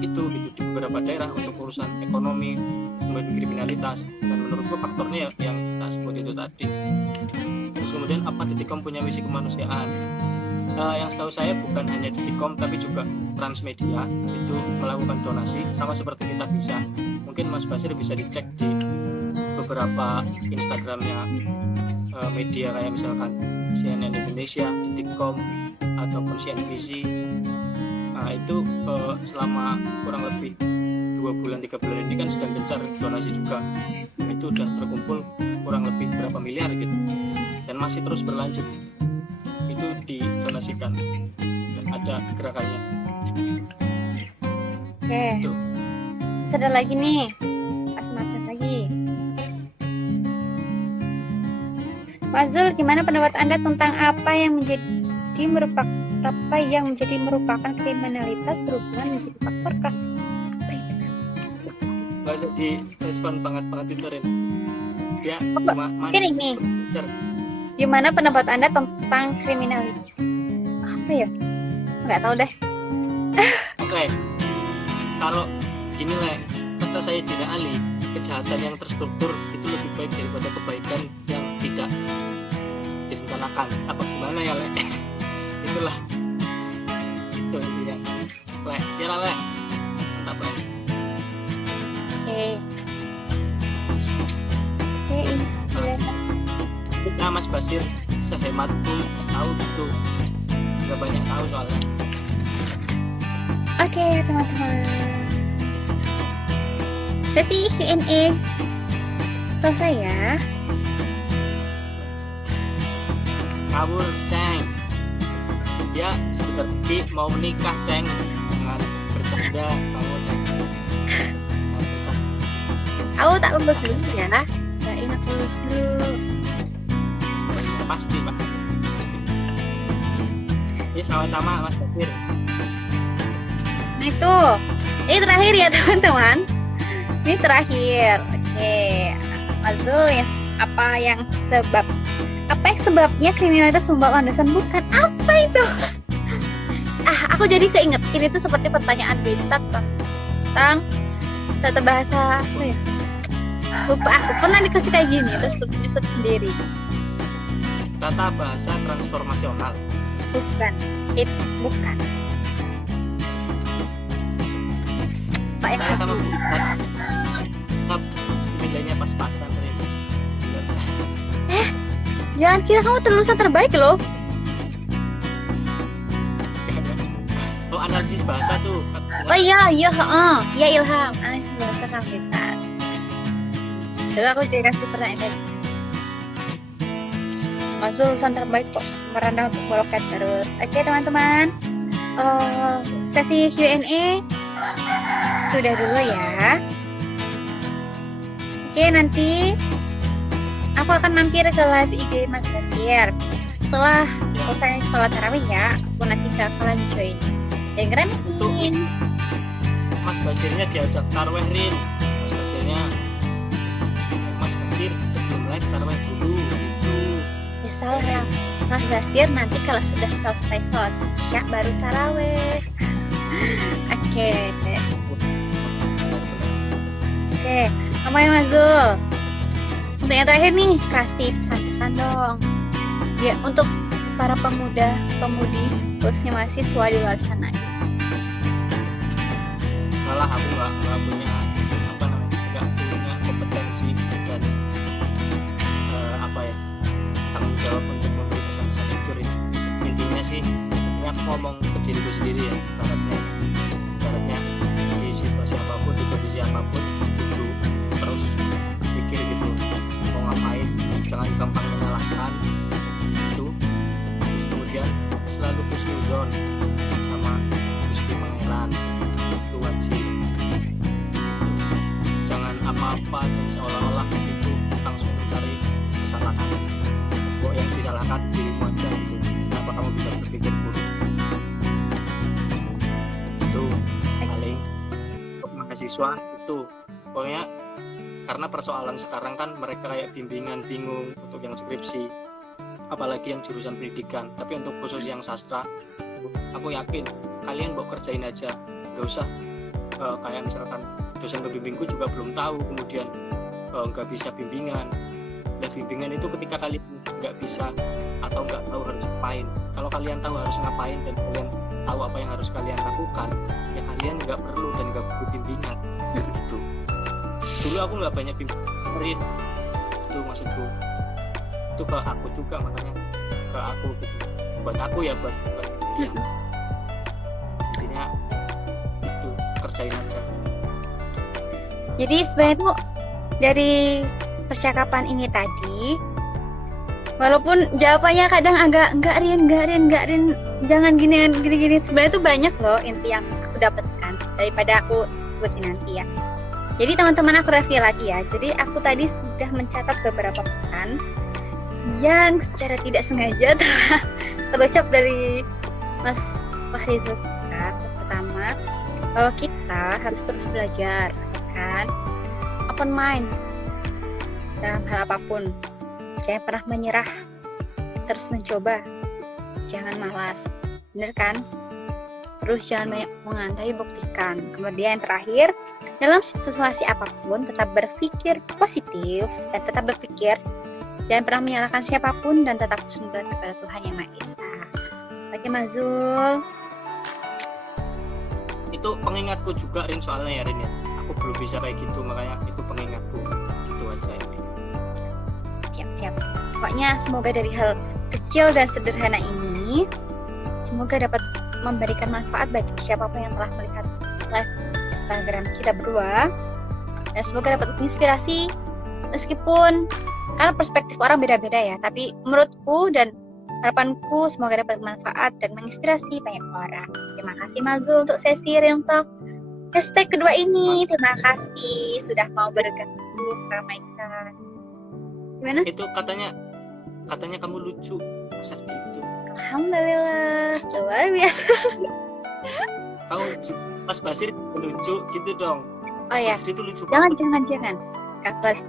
itu gitu di beberapa daerah untuk urusan ekonomi, kemudian kriminalitas, dan menurutku faktornya yang kita sebut itu tadi. Terus kemudian apa Detikom punya misi kemanusiaan? Yang setahu saya bukan hanya Detikom tapi juga Transmedia itu melakukan donasi sama seperti Kita Bisa. Mungkin Mas Basir bisa dicek di beberapa Instagramnya media kayak misalkan CNN Indonesia, Detikom, ataupun CNBC. Nah itu selama kurang lebih 2 bulan 3 bulan ini kan sedang gencar donasi juga. Itu udah terkumpul kurang lebih berapa miliar gitu, dan masih terus berlanjut. Itu didonasikan dan ada gerakannya. Oke. Itu. Terus ada lagi nih, Asmatan lagi. Pak Zul, gimana pendapat Anda tentang apa yang menjadi merupakan kriminalitas berhubungan menjadi faktor kah? Apa itu kan? Gak usah di respon banget itu Ren. Ya cuma mungkin ini. Gimana pendapat Anda tentang kriminalitas? Apa ya? Nggak tahu deh. Oke. Kalau gini lah, kata saya tidak ahli, kejahatan yang terstruktur itu lebih baik daripada kebaikan yang tidak direncanakan. Apa gimana ya Le? Itulah. Itu intinya. Le, ya lah Le. Mantap Le. Oke, ini silakan. Nah Mas Basir, sehematku tahu gitu, nggak banyak tahu soalnya. Oke teman-teman, sesi Q&A selesai ya. Kabur Ceng, dia sebentar lagi mau menikah Ceng, jangan bercanda kamu Ceng. Aku tak lulus dulu ya, nggak ingat lulus dulu. Pasti Pak. Ya sama-sama Mas Basir. Nah itu, ini terakhir ya teman-teman. Ini terakhir. Oke, Azul ya, apa yang sebabnya kriminalitas membawa landasan bukan apa itu? Aku jadi keinget. Ini tuh seperti pertanyaan beta tentang tata bahasa apa ya? Lupa aku pernah dikasih kayak gini terus nyusun sendiri. Tata bahasa transformasional. Bukan. Bukan. Pak yang Saya sama Bu nilainya pas-pasan ini. Jangan kira kamu lulusan terbaik loh. Oh analisis bahasa tuh. Oh iya, ya Ilham. Analisis bahasa kamu kita. Jadi aku juga kasih pertanyaan tadi. Masuk lulusan terbaik kok, merendah untuk boloket terus. Oke teman-teman, sesi Q&A sudah dulu ya. Oke, nanti aku akan mampir ke live IG Mas Basir setelah selesai sholat tarawih ya. Aku nanti bakalan join. Yang keren nih. Mas Basirnya diajak tarawih Rin. Mas Basir sebelum live tarawih dulu gitu. Ya salah ya. Mas Basir nanti kalau sudah selesai sholat ya baru tarawih. Oke. Kamu yang Mazul. Untuk yang terakhir nih, kasih pesan-pesan dong. Ya, untuk para pemuda, pemudi, khususnya mahasiswa di luar sana. salah aku nggak punya apa namanya, nggak punya kompetensi dan apa ya, tanggung jawab untuk memberi pesan-pesan itu. Intinya sih ini aku ngomong ke diriku sendiri ya, ibaratnya di situasi apapun, di kondisi apapun itu terus pikir gitu mau ngapain, jangan gampang menyalahkan itu. Terus kemudian selalu husnuzon sama Gusti Pangeran, itu wajib. Jangan apa-apa dan seolah-olah itu langsung mencari kesalahan. Kok yang disalahkan dirimu aja gitu, kenapa kamu bisa berpikir buruk. Itu paling untuk mahasiswa itu pokoknya, karena persoalan sekarang kan mereka kayak bimbingan, bingung untuk yang skripsi, apalagi yang jurusan pendidikan. Tapi untuk khusus yang sastra, aku yakin kalian mau kerjain aja, nggak usah kayak misalkan dosen pembimbingku juga belum tahu, kemudian nggak bisa bimbingan. Dan bimbingan itu ketika kalian nggak bisa atau nggak tahu harus ngapain. Kalau kalian tahu harus ngapain dan kalian tahu apa yang harus kalian lakukan, ya kalian nggak perlu dan nggak butuh bimbingan. Gitu. Dulu aku nggak banyak bimbingan, itu maksudku. Itu ke aku juga, makanya ke aku gitu. Buat aku ya, buat yang intinya itu kerjain aja. Jadi sebenarnya tuh dari percakapan ini tadi, walaupun jawabannya kadang agak enggak Rin, jangan gini, sebenarnya tuh banyak loh inti yang aku dapatkan daripada aku sebutin nanti ya. Jadi teman-teman, aku review lagi ya. Jadi aku tadi sudah mencatat beberapa pesan yang secara tidak sengaja terucap dari Mas Fahri Zulfikar. Pertama, bahwa kita harus terus belajar, kan? Open mind dalam hal apapun. Jangan pernah menyerah, terus mencoba, jangan malas, bener kan? Terus jangan banyak mengantai, buktikan. Kemudian yang terakhir, dalam situasi apapun tetap berpikir positif dan tetap berpikir, jangan pernah menyalahkan siapapun dan tetap husnuzon kepada Tuhan Yang Maha Esa. Oke Mas Zul, itu pengingatku juga Rin, soalnya ya Rin ya, aku belum bisa kayak gitu, makanya itu pengingatku. Gitu aja ya. siap. Pokoknya semoga dari hal kecil dan sederhana ini, semoga dapat memberikan manfaat bagi siapapun yang telah melihat live Instagram kita berdua, dan semoga dapat inspirasi, meskipun karena perspektif orang beda-beda ya, tapi menurutku dan harapanku semoga dapat manfaat dan menginspirasi banyak orang. Terima kasih Mazul untuk sesi Real Talk hashtag kedua ini. Terima kasih sudah mau bergabung meramaikan. Gimana? Itu katanya kamu lucu, masa gitu? Alhamdulillah, luar biasa. Kamu Mas Basir lucu gitu dong. Oh ya, Basir itu lucu jangan. Gak boleh.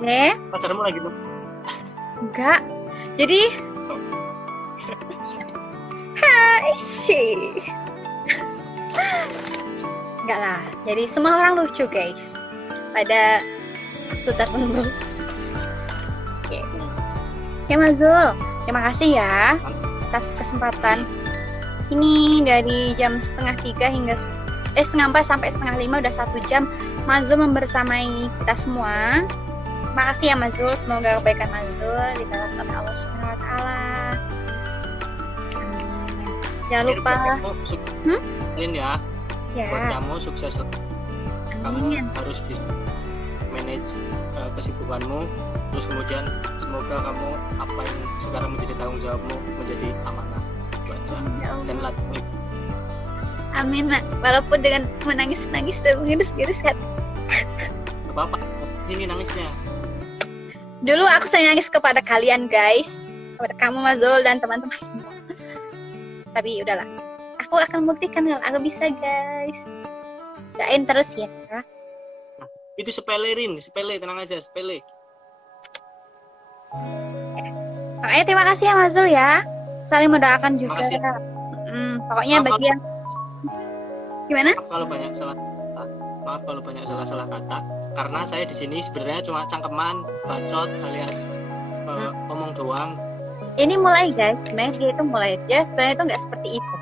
Oke. Pacarmu lagi tuh? Enggak. Jadi hai sih. Enggak lah. Jadi semua orang lucu, guys. Pada waktu tertentu. Oke. Oke, Mazul. Terima kasih ya atas kesempatan ini. Dari jam 2:30 hingga 3:30 sampai 4:30 udah 1 jam Mazul membersamai kita semua. Terima kasih ya Mazul, semoga kebaikan Mazul dibalas oleh Allah Subhanahu wa taala. Jangan lupa Lin ya. ya. Buat kamu sukses. Amin. Kamu harus bisa manage kesibukanmu. Terus kemudian semoga kamu apa yang sekarang menjadi tanggung jawabmu menjadi amanah. Baca dan latih. Amin, Mak. Walaupun dengan menangis-nangis dan mengiris-iris hati. Gak apa-apa. Sini nangisnya. Dulu aku sering nangis kepada kalian, guys. Kepada kamu, Mazul, dan teman-teman semua. Tapi udahlah. Aku akan buktikan kalau aku bisa, guys. Doain terus ya. Nah, itu sepele, tenang aja, sepele. Makanya terima kasih ya, Mazul ya. Saling mendoakan juga. Pokoknya bagi yang gimana? Maaf kalau banyak salah kata. Karena saya di sini sebenarnya cuma cangkeman, bacot alias ngomong doang. Ini mulai guys, sebenarnya dia itu mulai aja. Sebenarnya itu nggak seperti itu.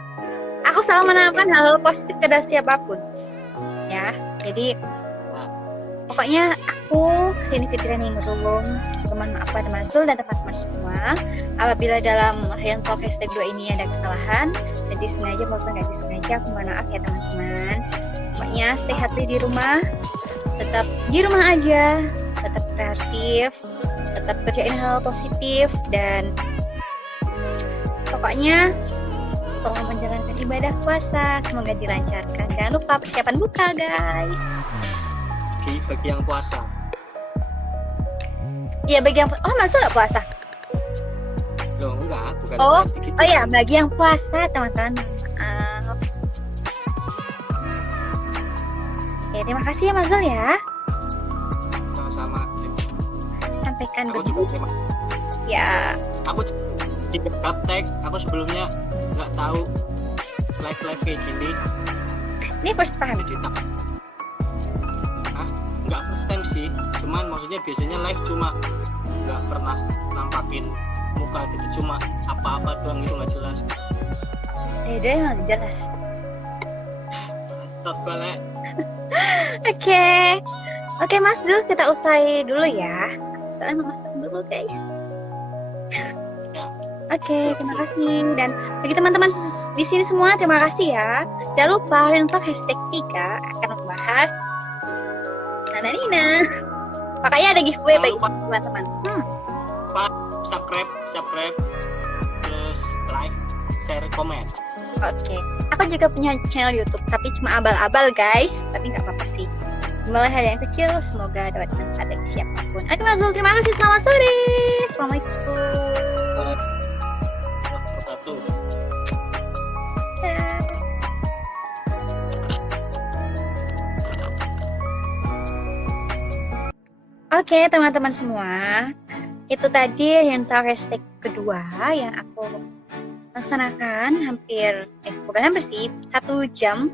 aku selalu menanamkan hal-hal positif kepada siapapun. Ya, jadi pokoknya aku kesini ke training room. Mohon maaf teman Zul dan teman-teman semua apabila dalam Harian Talk #2 ini ada kesalahan, jadi sengaja maupun nggak disengaja, aku mohon maaf ya teman-teman. Pokoknya stay healthy di rumah, tetap di rumah aja, tetap kreatif, tetap kerjain hal positif, dan pokoknya tolong menjalankan ibadah puasa, semoga dilancarkan. Jangan lupa persiapan buka guys. Bagi yang puasa. Iya bagi yang masuk nggak puasa? Loh enggak, bukan Oh berarti gitu. ya bagi yang puasa teman-teman. Maaf. Ya terima kasih ya Mas Zul ya. Sama-sama. Sampaikan Aku dulu. juga terima. Ya. Aku di gaptek, aku sebelumnya nggak tahu live kayak gini. Ini first time. Jadi tak. Nggak first time sih, cuman maksudnya biasanya live cuma nggak pernah nampakin muka gitu, cuma apa-apa doang gitu nggak jelas. Dia emang jelas. Cot balik. Oke Mas Zul, kita usai dulu ya. Soalnya mau makan dulu guys. Oke, terima kasih. Dan bagi teman-teman di sini semua, terima kasih ya. Jangan lupa Harian Talk #3 akan membahas Nana Nina. Makanya ada giveaway Jangan bagi lupa. teman-teman. subscribe, terus like, share, komen. Oke. Aku juga punya channel YouTube, tapi cuma abal-abal guys. Tapi nggak apa-apa sih. Mulai hal yang kecil, semoga dapat manfaat bagi siapapun. Oke Mas Zul, terima kasih. Selamat sore. Assalamualaikum. Wabarakatuh. Oke teman-teman semua, itu tadi yang hashtag kedua yang aku laksanakan bukan hampir sih, 1 jam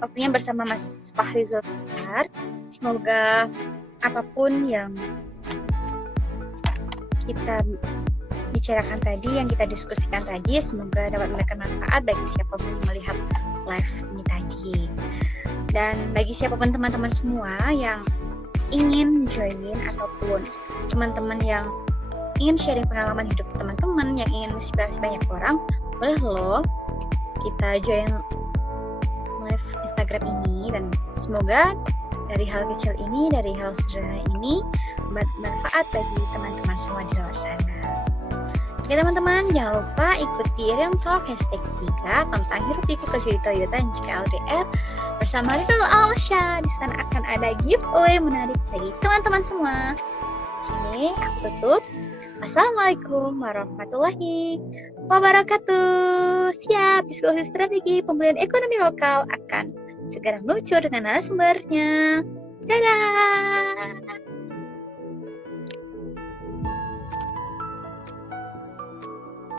waktunya bersama Mas Fahri Zulfikar. Semoga apapun yang kita bicarakan tadi, yang kita diskusikan tadi, semoga dapat memberikan manfaat bagi siapapun yang melihat live ini tadi. Dan bagi siapapun teman-teman semua yang ingin join ataupun teman-teman yang ingin sharing pengalaman hidup teman-teman, yang ingin menginspirasi banyak orang, boleh loh kita join live Instagram ini. Dan semoga dari hal kecil ini, dari hal sederhana ini bermanfaat bagi teman-teman semua di luar sana. Oke teman-teman, jangan lupa ikuti Harian Talk #3 tentang hiruk pikuk kerja di Toyota dan juga LDR bersama Ridul Alsya. Di sana akan ada giveaway menarik bagi teman-teman semua. Oke, aku tutup. Assalamualaikum warahmatullahi wabarakatuh. Siap, diskusi strategi pemulihan ekonomi lokal akan segera meluncur dengan narasumbernya. Dadah.